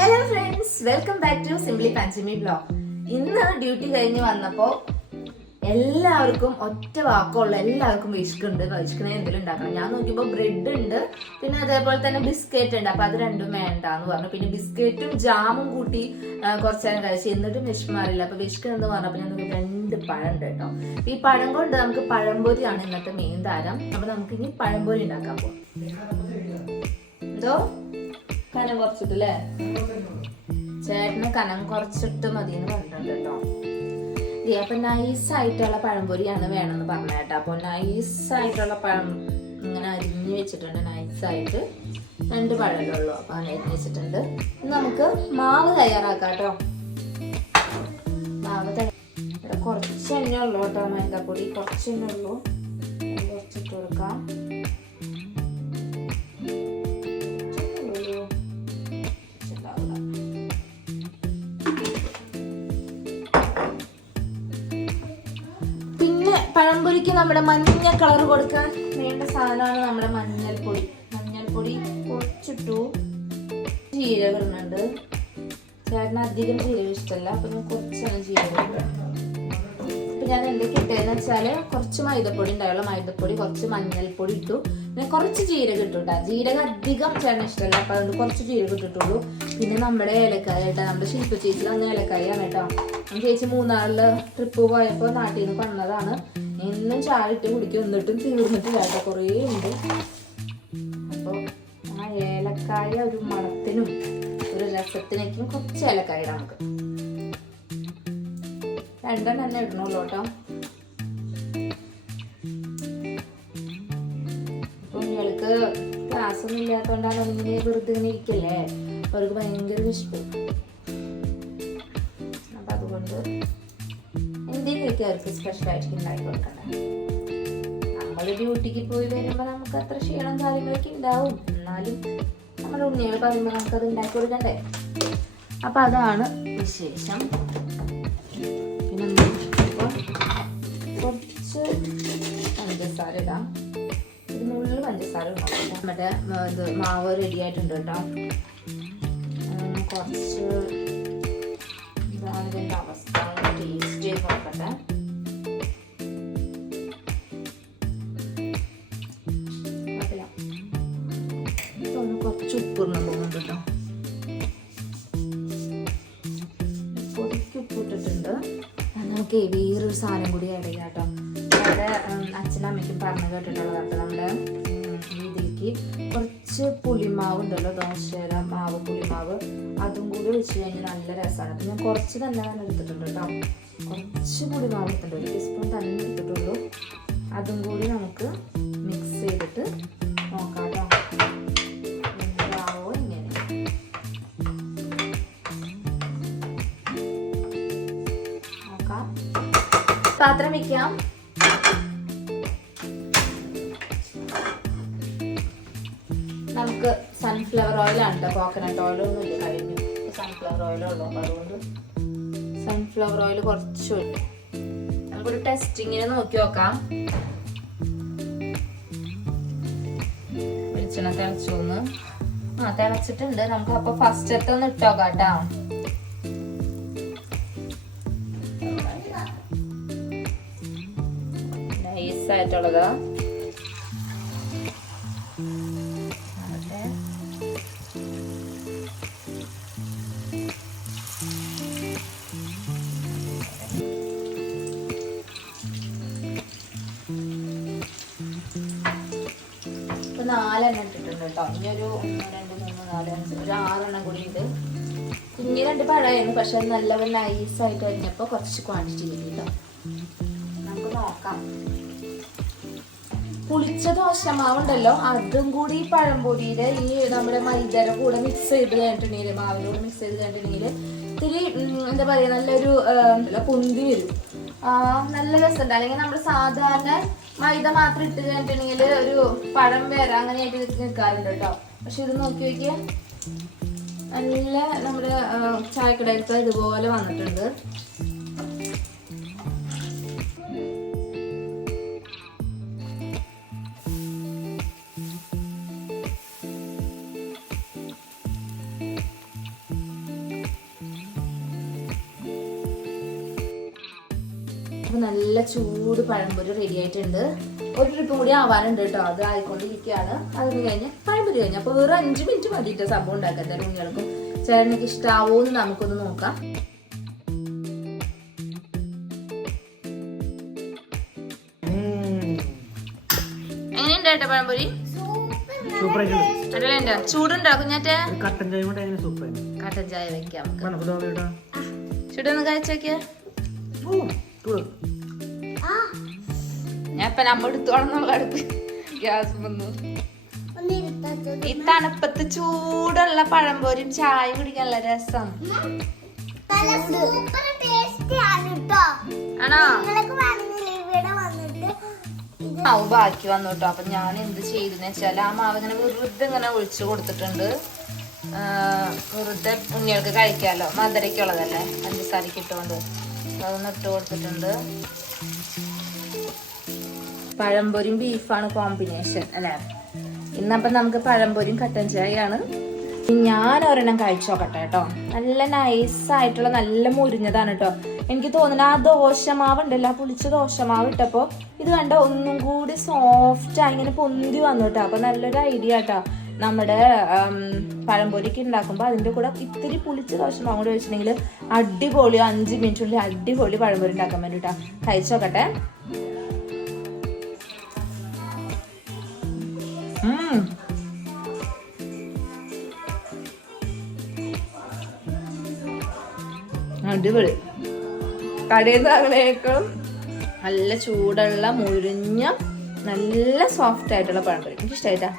Hello friends, welcome back to simply Panchami blog. ഇന്ന് duty കഴിഞ്ഞ് വന്നപ്പോൾ എല്ലാവർക്കും ഒറ്റ വാക്കുള്ള എല്ലാവർക്കും വിശക്കുണ്ട്. വിശക്കണേ എന്തെങ്കിലും ഉണ്ടാക്കണം. ഞാൻ നോക്കിയപ്പോൾ ബ്രെഡ് ഉണ്ട്, പിന്നെ അതേപോലെ തന്നെ ബിസ്ക്കറ്റ് ഉണ്ട്. അപ്പൊ അത് രണ്ടും വേണ്ടാന്ന് പറഞ്ഞു. പിന്നെ ബിസ്ക്കറ്റും ജാമും കൂട്ടി കുറച്ച് നേരം കഴിച്ചു. എന്നിട്ടും വിശമാറില്ല. അപ്പൊ വിശക്കണെന്ന് പറഞ്ഞപ്പോൾ ഞാൻ 2 പഴം ഉണ്ട് കേട്ടോ. ഈ പഴം കൊണ്ട് നമുക്ക് പഴംപൊരിയാണ് ഇന്നത്തെ മെയിൻ താരം. അപ്പൊ നമുക്ക് ഇനി പഴംപൊരി ഉണ്ടാക്കാൻ പോകും. എന്തോ കനം കുറച്ചിട്ടല്ലേ? ചേട്ടന് കനം കുറച്ചിട്ട് മതി എന്ന് പറഞ്ഞിട്ടുണ്ട് കേട്ടോ. അപ്പൊ നൈസായിട്ടുള്ള പഴംപൊരിയാണ് വേണമെന്ന് പറഞ്ഞ കേട്ടോ. അപ്പൊ നൈസായിട്ടുള്ള പഴം ഇങ്ങനെ അരിഞ്ഞു വെച്ചിട്ടുണ്ട്. നൈസായിട്ട് 2 പഴമല്ലേ ഉള്ളൂ. അപ്പൊ അങ്ങനെ അരിഞ്ഞു വെച്ചിട്ടുണ്ട്. ഇനി നമുക്ക് മാവ് തയ്യാറാക്കാം കേട്ടോ. മാവ് കുറച്ച് എണ്ണ ഉള്ളൂ കേട്ടോ. മൈദപ്പൊടി കുറച്ച് എണ്ണ ഉള്ളൂ. കുറച്ചിട്ട് കൊടുക്കാം. പഴംപൊരിക്ക് നമ്മുടെ മഞ്ഞ കളർ കൊടുക്കാൻ വേണ്ട സാധനമാണ് നമ്മുടെ മഞ്ഞൾപ്പൊടി. മഞ്ഞൾപ്പൊടി കുറച്ചിട്ടു. ജീരകം ഇടുന്നുണ്ട്. ചേട്ടന് അധികം ജീരകം ഇഷ്ടമല്ല, അപ്പൊ ഞാൻ കുറച്ചാണ് ജീരകം ഇടുന്നത്. അപ്പൊ ഞാൻ എന്തൊക്കെ ഇട്ടതെന്ന് വെച്ചാല് കുറച്ച് മൈദപ്പൊടി ഉണ്ടായുള്ള മൈദപ്പൊടി, കുറച്ച് മഞ്ഞൾപ്പൊടി ഇട്ടു, പിന്നെ കുറച്ച് ജീരകം ഇട്ടുട്ടാ. ജീരകം അധികം ചേട്ടന് ഇഷ്ടമല്ല, അപ്പൊ അതുകൊണ്ട് കുറച്ച് ജീരകം ഇട്ടിട്ടുള്ളൂ. പിന്നെ നമ്മുടെ ഏലക്കായ കേട്ടോ. നമ്മുടെ ശില്പ ചേച്ചി തന്ന ഏലക്കായാണ് കേട്ടോ. ചേച്ചി മൂന്നാറില് ട്രിപ്പ് പോയപ്പോ നാട്ടിൽ നിന്ന് വന്നതാണ്. എന്നും ചായ ഇട്ട് കുടിക്കും, എന്നിട്ടും തീർന്നിട്ടില്ല കേട്ടോ. കുറേ ഉണ്ട്. അപ്പൊ ആ ഏലക്കായ ഒരു മണത്തിനും ഒരു രസത്തിനേക്കും കുറച്ച് ഏലക്കായ ഇടാം നമുക്ക്. 2 തന്നെ ഇടണുള്ളൂ കേട്ടോ. കുഞ്ഞുങ്ങൾക്ക് ക്ലാസ് ഒന്നും ഇല്ലാത്തോണ്ടാണ് ഇങ്ങനെ വെറുതെ ഇങ്ങനെ ഇരിക്കല്ലേ. അവർക്ക് ഭയങ്കര വിശപ്പ്. അപ്പൊ അതുകൊണ്ട് എന്തെങ്കിലുമൊക്കെ അവർക്ക് സ്പെഷ്യലായിട്ട് ഉണ്ടാക്കി കൊടുക്കണ്ടേ. നമ്മള് ഡ്യൂട്ടിക്ക് പോയി വരുമ്പോ നമുക്ക് അത്ര ക്ഷീണം കാര്യങ്ങളൊക്കെ ഉണ്ടാവും. എന്നാലും നമ്മുടെ ഉണ്ണികൾ പറയുമ്പോ നമുക്കത് ഉണ്ടാക്കി കൊടുക്കണ്ടേ. അപ്പൊ അതാണ് വിശേഷം. പിന്നെ കുറച്ച് പഞ്ചസാര ഇടാം. ഇതിനുള്ളിൽ പഞ്ചസാര ഇടാം. നമ്മുടെ മാവ് റെഡി ആയിട്ടുണ്ട് കേട്ടോ. കുറച്ച് ഇതാണ് ഇതിന്റെ അവസ്ഥ. ടേസ്റ്റ് ചെയ്ത് നോക്കട്ടെ. ഇതൊന്ന് കുറച്ച് ഉപ്പിടണം പോകുന്നുണ്ട് കേട്ടോ. പൊടിക്ക് ഉപ്പിട്ടിട്ടുണ്ട്. നമുക്ക് വേറൊരു സാധനം കൂടി ആഡ് ചെയ്യാം കേട്ടോ. അവിടെ അച്ഛനും അമ്മയ്ക്കും പറഞ്ഞു കേട്ടിട്ടുള്ളതാണ്. നമ്മുടെ രീതിക്ക് കുറച്ച് പുളിമാവ് ഉണ്ടല്ലോ, ദോശയുടെ മാവ്, പുളിമാവ്, അതും കൂടി വെച്ച് കഴിഞ്ഞാൽ നല്ല രസമാണ്. അപ്പം ഞാൻ കുറച്ച് തന്നെ എടുത്തിട്ടുണ്ട് കേട്ടോ. കുറച്ച് പുളിമാവ് എടുത്തിട്ടുണ്ട്, 1 ടീസ്പൂൺ തന്നെ എടുത്തിട്ടുള്ളൂ. അതും കൂടി നമുക്ക് മിക്സ് ചെയ്തിട്ട് നോക്കാം കേട്ടോ. എന്താവോ ഇങ്ങനെ നോക്കാം. പാത്രം വയ്ക്കാം. നമുക്ക് സൺഫ്ലവർ ഓയിലാണ് കേട്ടോ. കോക്കനട്ട് ഓയിലൊന്നും ഇല്ല, കഴിഞ്ഞു. സൺഫ്ലവർ ഓയിലുള്ളൂ. അപ്പം അതുകൊണ്ട് സൺഫ്ലവർ ഓയിൽ കുറച്ച് നമുക്കൊരു ടെസ്റ്റിങ്ങിന് നോക്കി നോക്കാം. വെളിച്ചെണ്ണ തിളച്ചോന്ന്. തിളച്ചിട്ടുണ്ട്. നമുക്ക് അപ്പൊ ഫസ്റ്റത്തെ ഒന്ന് ഇട്ടോക്കാം കേട്ടോ. നൈസായിട്ടുള്ളതാ. ഇപ്പൊ 4 ഇട്ടിട്ടുണ്ട് കേട്ടോ. ഇനി ഒരു 1 2 3 4 5 ഒരു 6 കൂടി ഉണ്ട്. കുഞ്ഞി 2 പഴമായിരുന്നു, പക്ഷെ നല്ല നൈസായിട്ട് കഴിഞ്ഞപ്പോ കുറച്ച് ക്വാണ്ടിറ്റി കിട്ടിട്ടോ. നമുക്ക് നോക്കാം. പുളിച്ച ദോശമാവുണ്ടല്ലോ, അതും കൂടി ഈ പഴംപൊടിയുടെ ഈ നമ്മുടെ മൈദയുടെ കൂടെ മിക്സ് ചെയ്ത് കഴിഞ്ഞിട്ടുണ്ടെങ്കിൽ, മാവിലൂടെ മിക്സ് ചെയ്ത് കഴിഞ്ഞിട്ടുണ്ടെങ്കിൽ ഇത്തിരി എന്താ പറയാ, നല്ലൊരു പൊന്തി വരും. നല്ല രസമുണ്ട്. അല്ലെങ്കിൽ നമ്മൾ സാധാരണ മൈദ മാത്രം ഇട്ട് കഴിഞ്ഞിട്ടുണ്ടെങ്കിൽ ഒരു പഴം വേറെ അങ്ങനെയായിട്ട് നിൽക്കാറുണ്ട് കേട്ടോ. പക്ഷെ ഇത് നോക്കി നോക്കിയാ നല്ല നമ്മുടെ ചായക്കടയിലത്തെ ഇതുപോലെ വന്നിട്ടുണ്ട്. അപ്പൊ നല്ല ചൂട് പഴംപൊരി റെഡി ആയിട്ടുണ്ട്. ഒരു ട്രിപ്പ് കൂടി ആവാനുണ്ട് കേട്ടോ, അത് ആയിക്കൊണ്ടിരിക്കുകയാണ്. അതിന് കഴിഞ്ഞ് പഴംപൊരി കഴിഞ്ഞു. അപ്പൊ വേറെ 5 മിനിറ്റ് മതിയിട്ട് സംഭവം ഉണ്ടാക്കാൻ. എന്തായാലും ഉണ്ണികൾക്കും ചേട്ടനൊക്കെ ഇഷ്ടാവോന്ന് നമുക്കൊന്ന് നോക്കാം. എങ്ങനെയുണ്ട് കേട്ടോ പഴംപൊരി? ചൂടുണ്ടോ കുഞ്ഞാറ്റ? കട്ടൻ ചായ വെക്കാം. ചൂടൊന്ന് കഴിച്ചു നോക്കിയ ഞാൻ ഇപ്പൊ നമ്മ എടുത്തോളന്നുള്ള അടുപ്പ് ഗ്യാസ് വന്നു. ഈ തണുപ്പത്ത് ചൂടുള്ള പഴംപൊരിയും ചായ കുടിക്കാനുള്ള രസം ആണോ? മാവ് ബാക്കി വന്നു കേട്ടോ. അപ്പൊ ഞാൻ എന്ത് ചെയ്തെന്ന് വെച്ചാൽ ആ മാവ് ഇങ്ങനെ വെറുതെ ഇങ്ങനെ ഒഴിച്ചു കൊടുത്തിട്ടുണ്ട്. വെറുതെ ഉണ്ണികൾക്ക് കഴിക്കാമല്ലോ, മധുരക്കുള്ളതല്ലേ, പഞ്ചസാരക്ക് ഇട്ടുകൊണ്ട് അതൊന്ന് ഇട്ട് കൊടുത്തിട്ടുണ്ട്. പഴംപൊരിയും ബീഫാണ് കോമ്പിനേഷൻ അല്ലേ? ഇന്നപ്പം നമുക്ക് പഴംപൊരിയും കട്ടൻ ചായയാണ്. ഞാൻ ഒരെണ്ണം കഴിച്ചു നോക്കട്ടെ കേട്ടോ. നല്ല നൈസായിട്ടുള്ള നല്ല മുരിഞ്ഞതാണ് കേട്ടോ. എനിക്ക് തോന്നുന്നു ആ ദോശമാവ് ഉണ്ടല്ലോ, പുളിച്ച ദോശമാവ് ഇട്ടപ്പോൾ ഇത് കണ്ട ഒന്നും കൂടി സോഫ്റ്റായി ഇങ്ങനെ പൊന്തി വന്നു കേട്ടോ. അപ്പൊ നല്ലൊരു ഐഡിയ കേട്ടോ. നമ്മുടെ പഴംപൊരിക്ക് ഉണ്ടാക്കുമ്പോൾ അതിൻ്റെ കൂടെ ഇത്തിരി പുളിച്ച ദോശമാവ് കൂടി വെച്ചിട്ടുണ്ടെങ്കിൽ അടിപൊളി 5 മിനിറ്റിനുള്ളിൽ അടിപൊളി പഴംപൊരി ഉണ്ടാക്കാൻ വേണ്ടിട്ടാ. കഴിച്ചു നോക്കട്ടെ. അടിപൊളി. കടയിൽ നിന്ന് വാങ്ങണേക്കാളും നല്ല ചൂടുള്ള മുരിഞ്ഞ നല്ല സോഫ്റ്റ് ആയിട്ടുള്ള പഴംപൊരി എനിക്ക് ഇഷ്ടമായിട്ടാ.